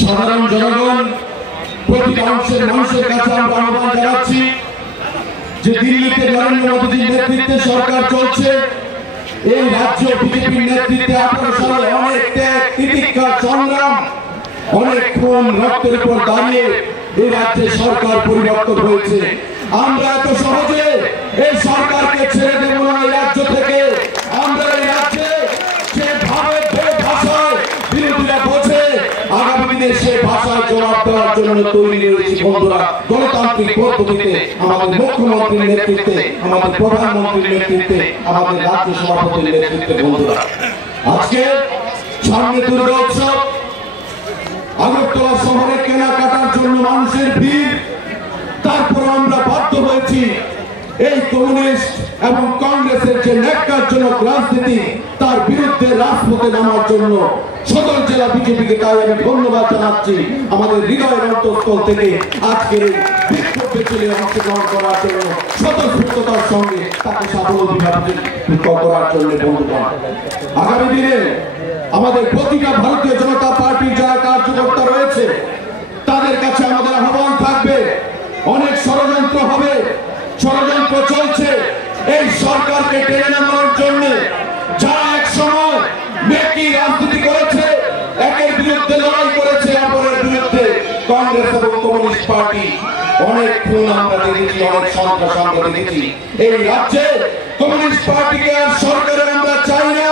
সাধারণ জনগণ প্রতিটা অংশের মানুষের কাছে আমরা আহ্বান জানাচ্ছি যে দিল্লিতে নরেন্দ্র মোদীর নেতৃত্বে সরকার চলছে। এই রাজ্য বিজেপির নেতৃত্বে 18 সালে অনেক ত্যাগ তিতিক্ষা সংগ্রাম অনেক খুন রক্তের উপর দাঁড়িয়ে এই রাজ্যে সরকার পরিবর্তন হয়েছে। আমরা এত সহজে এই সরকারকে ছেড়ে দেব না। এই রাজ্য থেকে আমরা এই রাজ্যে যেভাবে ভাষায় বিরোধীরা বোঝে আগামী দিনে সে ভাষায় জবাব দেওয়ার জন্য তৈরি রয়েছে বন্ধুরা। গণতান্ত্রিক পদ্ধতিতে আমাদের মুখ্যমন্ত্রীর নেতৃত্বে, আমাদের প্রধানমন্ত্রীর নেতৃত্বে, আমাদের রাজ্য সভাপতির নেতৃত্বে বন্ধুরা। আজকে সামনে দুর্গা উৎসব, আগরতলা শহরে কেনাকাটার জন্য মানুষের ভিড়। তারপর আমরা বাধ্য হয়েছি এই কমিউনিস্ট এবং কংগ্রেসের যে ন্যাক্কারজনক রাজনীতি তার বিরুদ্ধে রাজপথে নামার জন্য সদর জেলা বিজেপিকে তাই আমি ধন্যবাদ জানাচ্ছি আমাদের হৃদয়ের অন্তঃস্থল থেকে আজকের এই বিক্ষোভে চলে অংশগ্রহণ করার জন্য স্বতঃস্ফূর্ততার সঙ্গে তাকে স্বাবলম্বী করার জন্য বন্ধুগণ। আগামী দিনে আমাদের প্রতিটা ভারতীয় জনতা পার্টির যারা কার্যকর্তা রয়েছে তাদের কাছে আমাদের আহ্বান থাকবে, অনেক ষড়যন্ত্র হবে, ষড়যন্ত্র চলছে এই সরকারকে টেনে নামানোর জন্য। যারা এক সময় ব্যক্তি রাজনীতি করেছে, একের বিরুদ্ধে লড়াই করেছে, অপরের বিরুদ্ধে কংগ্রেস এবং কমিউনিস্ট পার্টি অনেক খুন আমরা দেখেছি, অনেক সন্ত্রাস আমরা দেখেছি। এই রাজ্যে কমিউনিস্ট পার্টিকে আর সরকারের আমরা চাই না।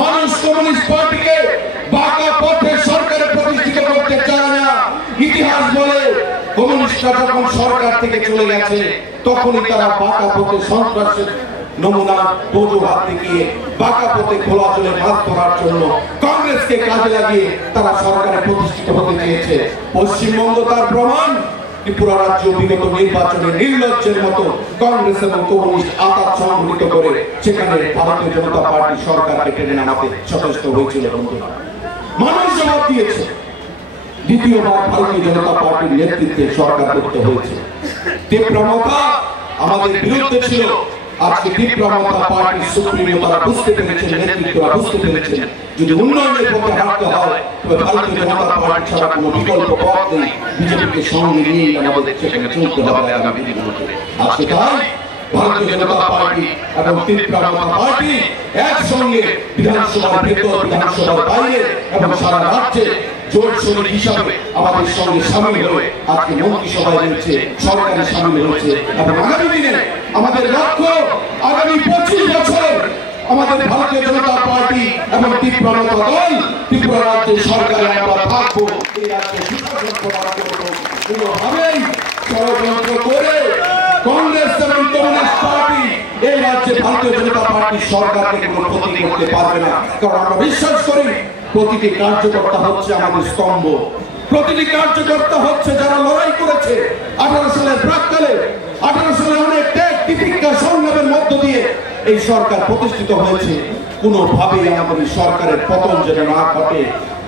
মানুষ কমিউনিস্ট পার্টিকে বাঁকা পথে সরকারে প্রতিষ্ঠিত করতে চায় না। ইতিহাস বলে কমিউনিস্টরা যখন সরকার থেকে চলে গেছে তখনই তারা বাঁকা পথে সন্ত্রাসের নমুনা অজুহাত দেখিয়ে বাঁকা পথে খোলা চলে মাছ ধরার জন্য কংগ্রেসকে কাজে লাগিয়ে তারা সরকারে প্রতিষ্ঠিত হতে চেয়েছে। পশ্চিমবঙ্গ তার প্রমাণ। ত্রিপুরা রাজ্য বিগত নির্বাচনে নির্লজ্জের মতো কংগ্রেস এবং কমিউনিস্ট আঘাত সংঘটিত করে সেখানে ভারতীয় জনতা পার্টি সরকারকে টেনে নামাতে সচেষ্ট হয়েছিল বন্ধুরা। মানুষ জবাব দিয়েছে। দ্বিতীয়বার ভারতীয় জনতা পার্টির নেতৃত্বে সরকার করতে হয়েছে। তীব্রমতা আমাদের বিরুদ্ধে ছিল। আজকে তীব্রমতা পার্টির সুপ্রিমো তারা বুঝতে পেরেছেন, নেতৃত্বরা বুঝতে পেরেছেন যদি উন্নয়নের পথে হাঁটতে হয় তবে ভারতীয় জনতা পার্টি ছাড়া কোনো বিকল্প পথ নেই। বিজেপিকে সঙ্গে নিয়ে আমাদের সেখানে চলতে হবে আগামী দিনগুলোতে। আজকে তাই ভারতীয় জনতা পার্টি এবং তীব্রমতা পার্টি একসঙ্গে বিধানসভার ভেতর, বিধানসভার বাইরে এবং সারা রাজ্যে জোট শরীর হিসাবে আমাদের সঙ্গে সামিল হয়ে আজকে মন্ত্রিসভায় রয়েছে, সরকারে সামিল হয়েছে এবং আগামী দিনে আমাদের লক্ষ্য আগামী 25 বছর আমাদের ভারতীয় জনতা পার্টি এবং তীব্রমতা দল ত্রিপুরা রাজ্যের সরকারে আমরা থাকবো। এই রাজ্যে সুশাসন করার জন্য কোনোভাবেই ষড়যন্ত্র করে কংগ্রেস এবং কমিউনিস্ট পার্টি এই রাজ্যে ভারতীয় জনতা পার্টির সরকারকে কোনো ক্ষতি করতে পারবে না। কারণ আমরা বিশ্বাস করি প্রতিটি কার্যকর্তা হচ্ছে আমাদের স্তম্ভ। প্রতিটি কার্যকর্তা হচ্ছে যারা লড়াই করেছে 18 সালের প্রাক্কালে। 18 সালে অনেক ত্যাগ তিতিক্ষা সংগ্রামের মধ্য দিয়ে এই সরকার প্রতিষ্ঠিত হয়েছে। কোনোভাবেই আমাদের সরকারের পতন যেন না ঘটে,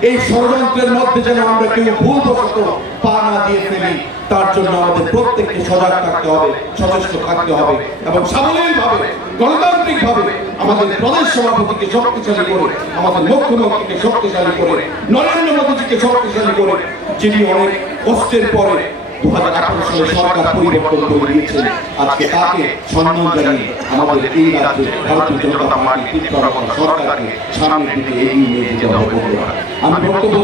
এই ষড়যন্ত্রের মধ্যে যেন আমরা কেউ ভুলবশত পা না দিয়ে ফেলি, তার জন্য আমাদের প্রত্যেককে সজাগ থাকতে হবে, সচেষ্ট থাকতে হবে এবং সাবলীলভাবে গণতান্ত্রিকভাবে আমাদের প্রদেশ সভাপতিকে শক্তিশালী করে, আমাদের মুখ্যমন্ত্রীকে শক্তিশালী করে, নরেন্দ্র মোদীজিকে শক্তিশালী করে, যিনি অনেক কষ্টের পরে 2018 সালে সরকার পরিবর্তন করে দিয়েছেন। আজকে তাকে সম্মান জানিয়ে আমাদের এই রাজ্যে ভারতীয় জনতা পার্টি সরকারকে সামনের দিকে এগিয়ে নিয়ে যেতে হবে। আমি বক্তব্য